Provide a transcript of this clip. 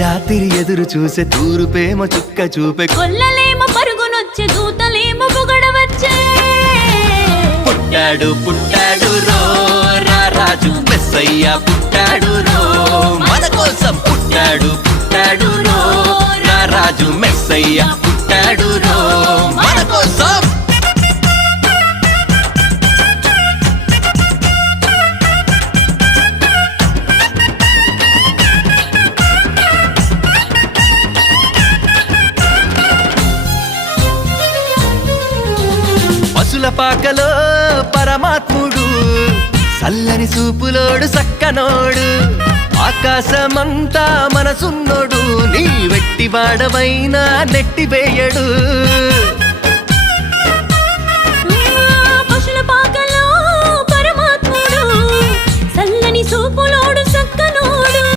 రాత్రి ఎదురు చూసే తూరుపేమ చుక్క చూపే కొల్లలేమో పరుగునొచ్చే దూతలేమో పొగడవచ్చే పుట్టాడు పుట్టాడు రో రారాజు మెస్సయ్య పుట్టాడు రో మన కోసం పుట్టాడు పుట్టాడు రో రారాజు మెస్సయ్య పుట్టాడు రో మన కోసం పశుల పాకలో పరమాత్ముడు చల్లని సూపులోడు సక్కనోడు ఆకాశమంతా మనసున్నోడు నీ వెట్టి వాడవైనా నెట్టివేయడు పశుల పాకలో పరమాత్ముడు చల్లని సూపులోడు